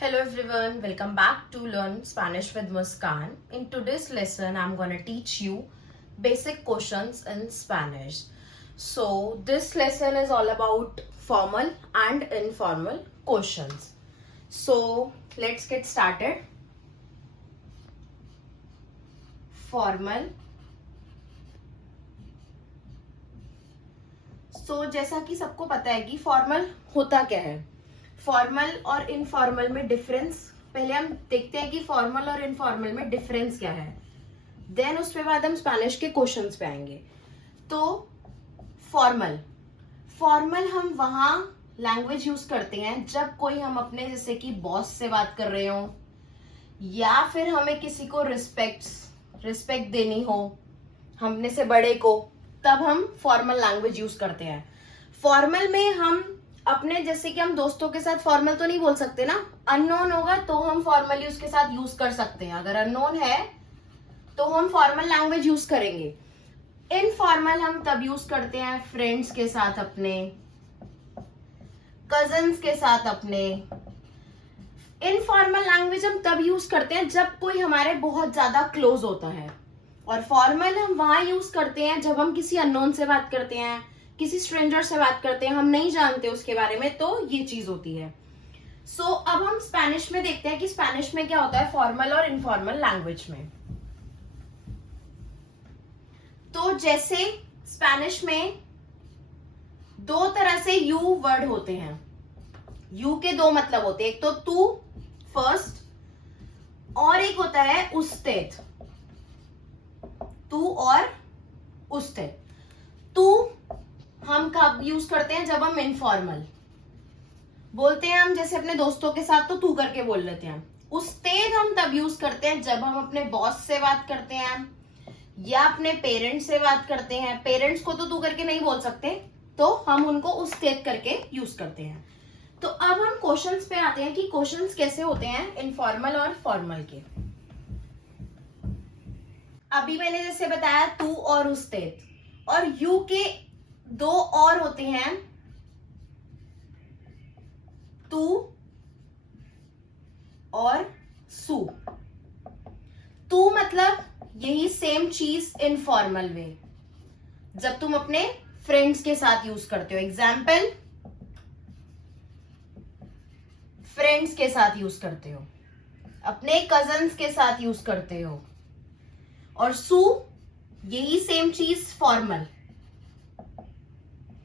Hello everyone, welcome back to Learn Spanish with Muskan. In today's lesson, I'm going to teach you basic questions in Spanish. So, this lesson is all about formal and informal questions. So, let's get started. Formal. So, जैसा कि सबको पता है कि formal होता क्या है, formal और इनफॉर्मल में डिफरेंस पहले हम देखते हैं कि फॉर्मल और इनफॉर्मल में डिफरेंस क्या है, देन उसके बाद हम स्पेनिश के क्वेश्चंस पे आएंगे. तो फॉर्मल फॉर्मल हम वहां लैंग्वेज यूज करते हैं जब कोई हम अपने जैसे कि बॉस से बात कर रहे हो या फिर हमें किसी को रिस्पेक्ट देनी हो, हमने से बड़े को, तब हम फॉर्मल लैंग्वेज यूज करते हैं. फॉर्मल में हम अपने जैसे कि हम दोस्तों के साथ फॉर्मल तो नहीं बोल सकते ना, अननोन होगा तो हम फॉर्मली उसके साथ यूज कर सकते हैं. अगर अननोन है तो हम फॉर्मल लैंग्वेज यूज करेंगे. इनफॉर्मल हम तब यूज करते हैं फ्रेंड्स के साथ, अपने कजन्स के साथ अपने. इनफॉर्मल लैंग्वेज हम तब यूज करते हैं जब कोई हमारे बहुत ज्यादा क्लोज होता है, और फॉर्मल हम वहां यूज करते हैं जब हम किसी अननोन से बात करते हैं, किसी स्ट्रेंजर से बात करते हैं, हम नहीं जानते उसके बारे में, तो ये चीज होती है. सो अब हम स्पेनिश में देखते हैं कि स्पेनिश में क्या होता है फॉर्मल और इनफॉर्मल लैंग्वेज में. तो जैसे स्पेनिश में दो तरह से यू वर्ड होते हैं. यू के दो मतलब होते हैं, एक तो तू फर्स्ट और एक होता है उस्तेद. तू और उस्तेद. तू हम कब यूज करते हैं जब हम इनफॉर्मल बोलते हैं, हम जैसे अपने दोस्तों के साथ तो तू करके बोल लेते हैं. उस्तेद हम तब यूज करते हैं जब हम अपने बॉस से बात करते हैं या अपने पेरेंट्स से बात करते हैं. पेरेंट्स को तो तू करके नहीं बोल सकते, तो हम उनको उस्तेद करके यूज करते हैं. तो अब हम क्वेश्चंस पे आते हैं कि क्वेश्चंस कैसे होते हैं इनफॉर्मल और फॉर्मल के. अभी मैंने जैसे बताया तू और उस्तेद, और यू के दो और होते हैं, तू और सू. तू मतलब यही सेम चीज इनफॉर्मल वे, जब तुम अपने फ्रेंड्स के साथ यूज करते हो. एग्जाम्पल, फ्रेंड्स के साथ यूज करते हो, अपने कजन्स के साथ यूज करते हो. और सू यही सेम चीज formal.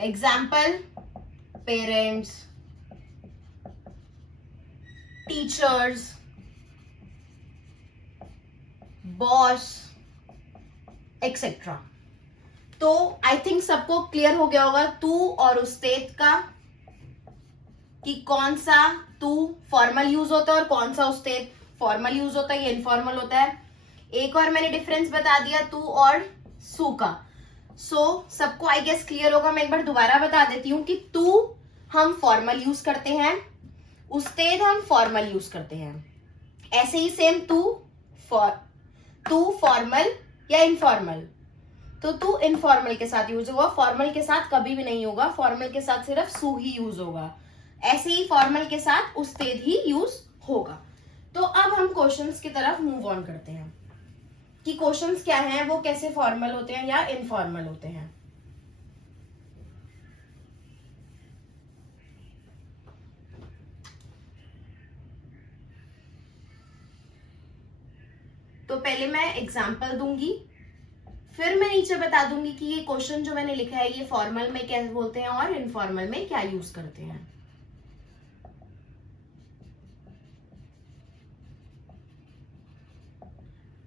Example, parents, teachers, boss, etcetera. तो आई थिंक सबको क्लियर हो गया होगा तू और उस्तेद का, कि कौन सा तू फॉर्मल यूज होता है और कौन सा उस्तेद फॉर्मल यूज होता है, ये इनफॉर्मल होता है. एक और मैंने डिफरेंस बता दिया तू और सू का. सो सबको आई गेस क्लियर होगा. मैं एक बार दोबारा बता देती हूँ कि तू हम फॉर्मल यूज करते हैं, उस्तेद हम फॉर्मल यूज करते हैं. ऐसे ही सेम तू फॉर्मल या इनफॉर्मल, तो तू इनफॉर्मल के साथ यूज होगा, फॉर्मल के साथ कभी भी नहीं होगा. फॉर्मल के साथ सिर्फ सू ही यूज होगा. ऐसे ही फॉर्मल के साथ उस्तेद ही यूज होगा. तो अब हम क्वेश्चंस की तरफ मूव ऑन करते हैं कि क्वेश्चंस क्या हैं, वो कैसे फॉर्मल होते हैं या इनफॉर्मल होते हैं. तो पहले मैं एग्जांपल दूंगी, फिर मैं नीचे बता दूंगी कि ये क्वेश्चन जो मैंने लिखा है ये फॉर्मल में क्या बोलते हैं और इनफॉर्मल में क्या यूज करते हैं.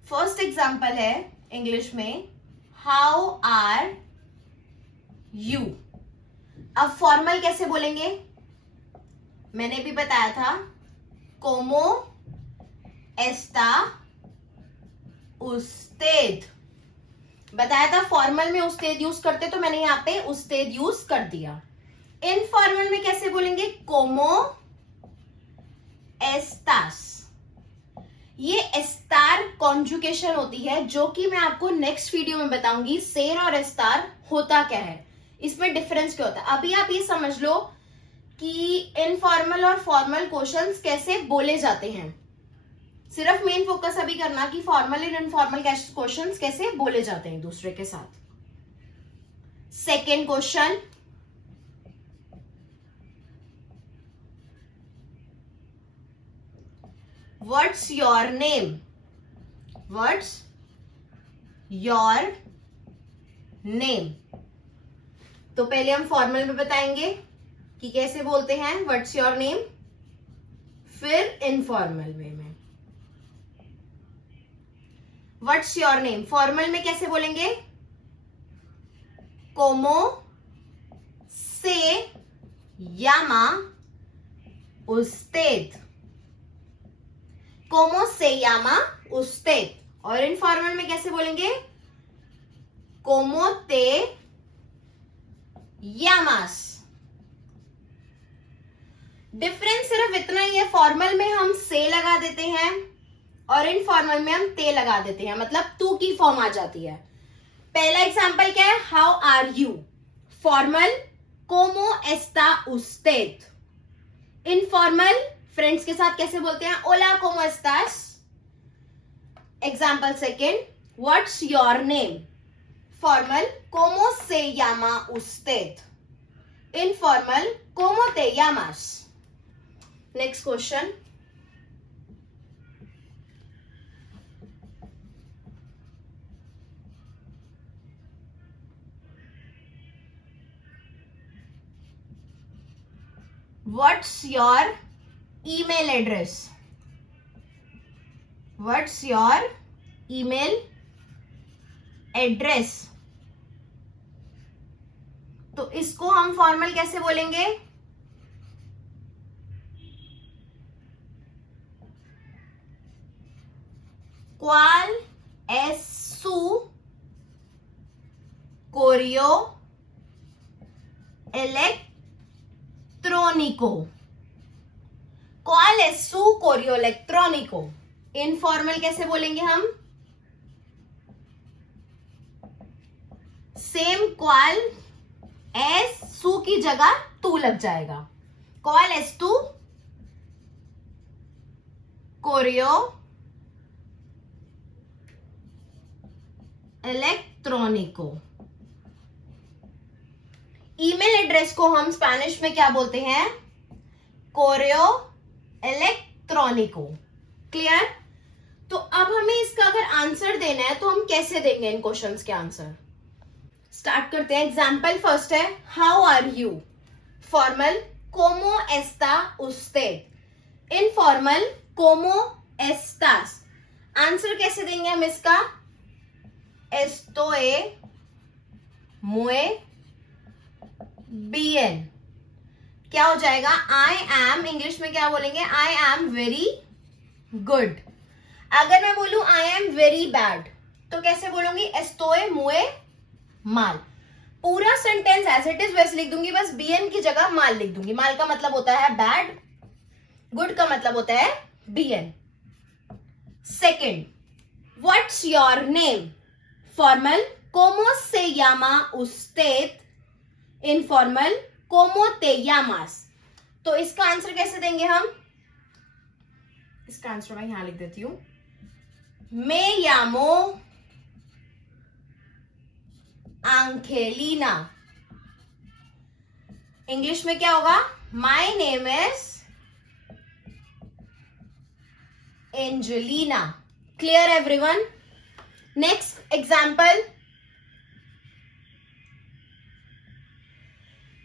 फर्स्ट एग्जांपल है इंग्लिश में, हाउ आर यू. अब फॉर्मल कैसे बोलेंगे, मैंने भी बताया था, कोमो एस्टा उस्तेद बताया था. फॉर्मल में उस्तेद यूज करते, तो मैंने यहां पे उस्तेद यूज कर दिया. इनफॉर्मल में कैसे बोलेंगे, कोमो एस्टास. ये एस्टार कॉन्जुकेशन होती है, जो कि मैं आपको नेक्स्ट वीडियो में बताऊंगी. सेर और एस्टार होता क्या है, इसमें डिफरेंस क्या होता है. अभी आप ये समझ लो कि इनफॉर्मल और फॉर्मल क्वेश्चंस कैसे बोले जाते हैं। सिर्फ मेन फोकस अभी करना कि फॉर्मल एंड इनफॉर्मल क्वेश्चंस कैसे बोले जाते हैं दूसरे के साथ। Second question, what's your name? What's your name? तो पहले हम फॉर्मल में बताएंगे कि कैसे बोलते हैं व्हाट्स योर नेम, फिर इनफॉर्मल वे में व्हाट्स योर नेम। फॉर्मल में कैसे बोलेंगे? कोमो से यामा उस्तेद, कोमो से यामा उस्तेद। और इनफॉर्मल में कैसे बोलेंगे? कोमो ते यामास। डिफरेंस सिर्फ इतना ही है, फॉर्मल में हम से लगा देते हैं और इनफॉर्मल में हम ते लगा देते हैं, मतलब तू की फॉर्म आ जाती है। पहला एग्जांपल क्या है? How are you. फॉर्मल कोमो एस्ता उस्तेद। इनफॉर्मल फ्रेंड्स के साथ कैसे बोलते हैं? ओला कोमो एस्तास। Example second, what's your name? Formal कोमो से यामा उस्तेद। इनफॉर्मल कोमो ते यामास। Next question, What's your email address? What's your email address? तो इसको हम फॉर्मल कैसे बोलेंगे? Qual es su correo electrónico? ¿Cuál es su correo electrónico? Informal कैसे बोलेंगे हम? सेम क्वाल एस सू की जगह तू लग जाएगा। क्वाल एस टू कोरियो इलेक्ट्रॉनिको। ईमेल एड्रेस को हम स्पेनिश में क्या बोलते हैं? कोरियो इलेक्ट्रॉनिको। क्लियर? तो अब हमें इसका अगर आंसर देना है तो हम कैसे देंगे इन क्वेश्चंस के आंसर? स्टार्ट करते हैं। एग्जाम्पल फर्स्ट है हाउ आर यू। फॉर्मल कोमो एस्ता उस्तेद। इनफॉर्मल कोमो एस्तास। आंसर कैसे देंगे हम इसका? एस्टोए मुए बीएन। क्या हो जाएगा? आई एम, इंग्लिश में क्या बोलेंगे? I am very good. अगर मैं बोलूं आई एम वेरी बैड तो कैसे बोलूंगी? एस्टोए मुए माल। पूरा सेंटेंस एज इट इज वैसे लिख दूंगी, बस बीएन की जगह माल लिख दूंगी। माल का मतलब होता है बैड, गुड का मतलब होता है बीएन। Second, what's your name? Formal कोमो से यामा उस्तेद। इनफॉर्मल कोमो ते यामास। तो इसका आंसर कैसे देंगे हम? इसका आंसर मैं यहां लिख देती हूं। मैं यामो आंखेलिना। इंग्लिश में क्या होगा? My name is Angelina. Clear everyone? Next example,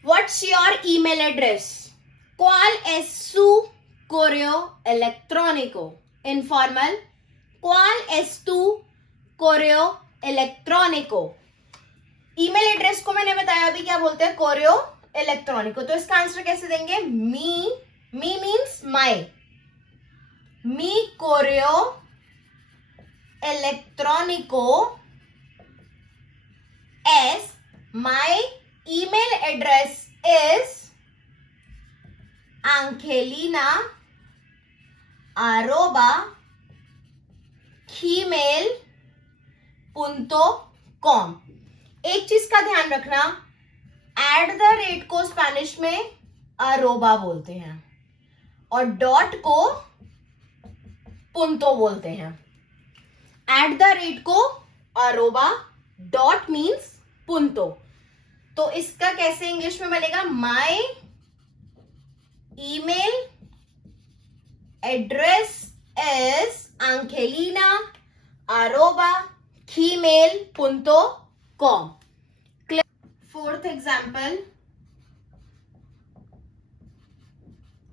what's your email address? क्वाल एस सू कोरियो इलेक्ट्रॉनिको। इनफॉर्मल क्वाल एस टू कोरियो इलेक्ट्रॉनिको। ईमेल एड्रेस को मैंने बताया अभी क्या बोलते हैं? कोरियो इलेक्ट्रॉनिको। तो इसका आंसर कैसे देंगे? मी मीन्स माई। मी कोरियो इलेक्ट्रॉनिको एस my email address is angelina@gmail.com। एक चीज का ध्यान रखना, @ को स्पेनिश में अरोबा बोलते हैं और डॉट को पुंतो बोलते हैं। एट द रेट को अरोबा, डॉट मीन्स पुंतो। तो इसका कैसे इंग्लिश में बनेगा? My email address is angelina@gmail.com। Fourth example,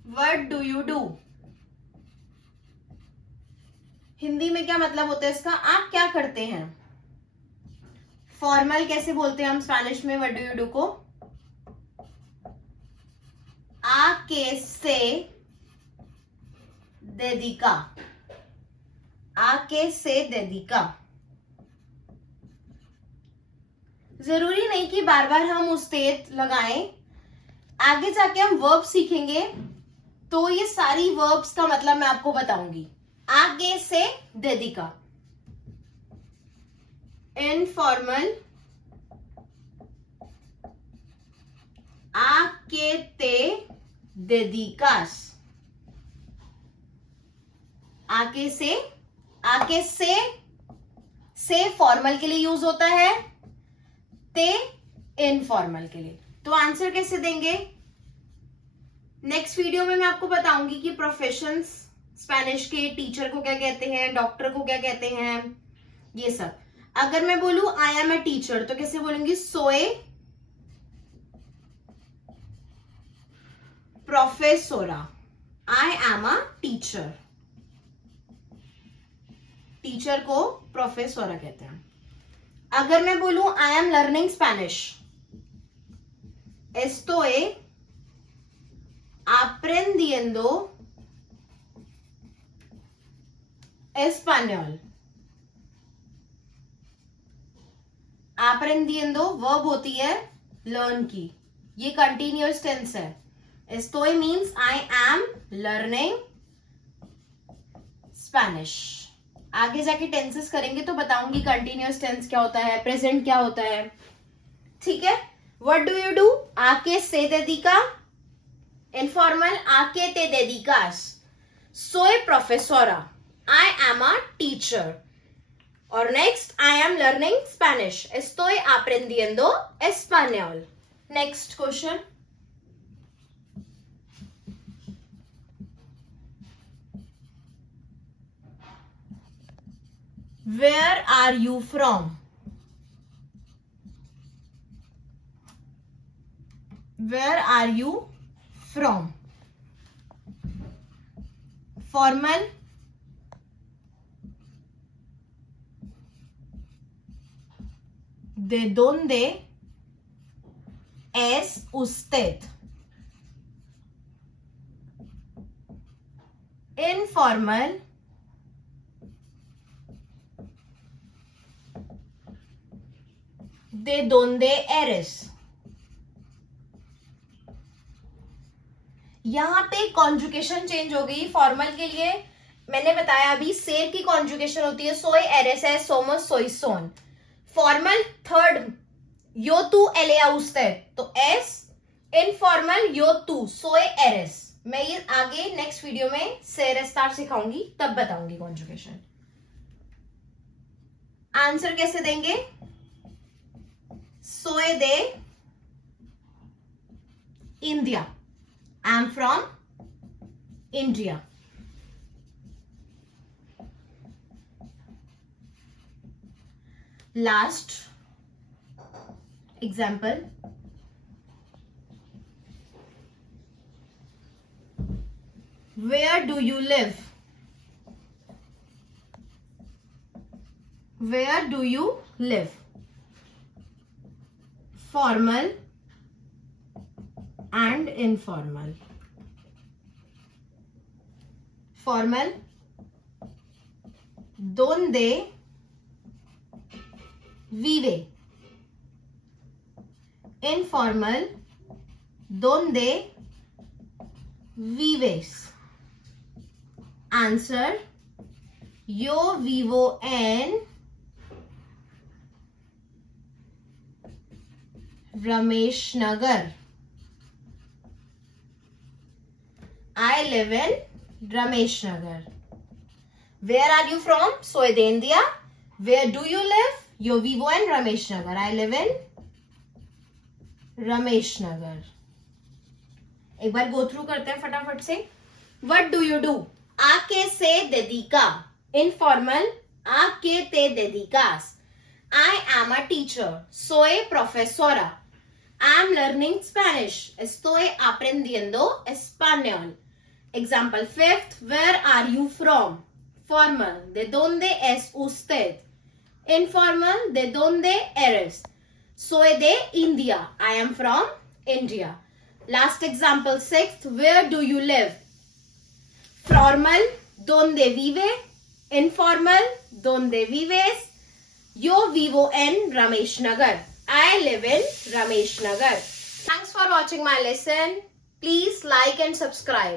what do you do? Hindi में क्या मतलब होता है इसका? आप क्या करते हैं। फॉर्मल कैसे बोलते हैं हम स्पेनिश में व्हाट डू यू डू को? आ के से dedica, a que se dedica। जरूरी नहीं कि बार बार हम उस्तेद लगाएं, आगे जाके हम वर्ब सीखेंगे तो ये सारी वर्ब्स का मतलब मैं आपको बताऊंगी। आगे से dedica, informal a que te dedicas, आके से फॉर्मल के लिए यूज होता है, ते इनफॉर्मल के लिए। तो आंसर कैसे देंगे? नेक्स्ट वीडियो में मैं आपको बताऊंगी कि प्रोफेशंस स्पेनिश के, टीचर को क्या कहते हैं, डॉक्टर को क्या कहते हैं, ये सब। अगर मैं बोलूं आई एम ए टीचर तो कैसे बोलूंगी? सोए प्रोफेसोरा, I am a teacher. Teacher को प्रोफेसोरा कहते हैं। अगर मैं बोलूं I am learning Spanish, estoy aprendiendo español। aprendiendo verb होती है लर्न की, ये कंटिन्यूअस टेंस है। estoy means I am learning Spanish. आगे जाके टेंसेस करेंगे तो बताऊंगी कंटिन्यूअस टेंस क्या होता है, प्रेजेंट क्या होता है। ठीक है। What do you do? आके से dedica, इनफॉर्मल आके te dedicas, soy profesora, I am a teacher। और next, I am learning Spanish, estoy aprendiendo español। Next question, Where are you from? Where are you from? Formal, ¿de dónde es usted? Informal, ¿de dónde eres? यहां पे conjugation change हो गई। Formal के लिए मैंने बताया अभी से की कॉन्जुगेशन होती है सोय एरेस है, सोमस सोई सोन। फॉर्मल थर्ड यो तू एलेया उस्तेद, तो एस। इनफॉर्मल यो तू सोय एरेस। मैं ये आगे नेक्स्ट वीडियो में सेरेस्टार सिखाऊंगी, तब बताऊंगी कॉन्जुगेशन। आंसर कैसे देंगे? सोए दे India, I am from India. Last example, where do you live? Where do you live? Formal and informal। Formal, donde vive? Informal, donde vives? Answer, yo vivo en Ramesh Nagar। I live in Ramesh Nagar. Where are you from? Soy de India. Where do you live? Yo vivo en Ramesh Nagar. I live in Ramesh Nagar. एक बार go through करते हैं फटाफट से. What do you do? ¿A qué se dedica? Informal. ¿A qué te dedicas? I am a teacher. Soy profesora. I am learning Spanish. Estoy aprendiendo español. Example 5th. Where are you from? Formal. ¿De dónde es usted? Informal. ¿De dónde eres? Soy de India. I am from India. Last example 6th. Where do you live? Formal. ¿Dónde vive? Informal. ¿Dónde vives? Yo vivo en Ramesh Nagar. I live in Ramesh Nagar. Thanks for watching my lesson. Please like and subscribe.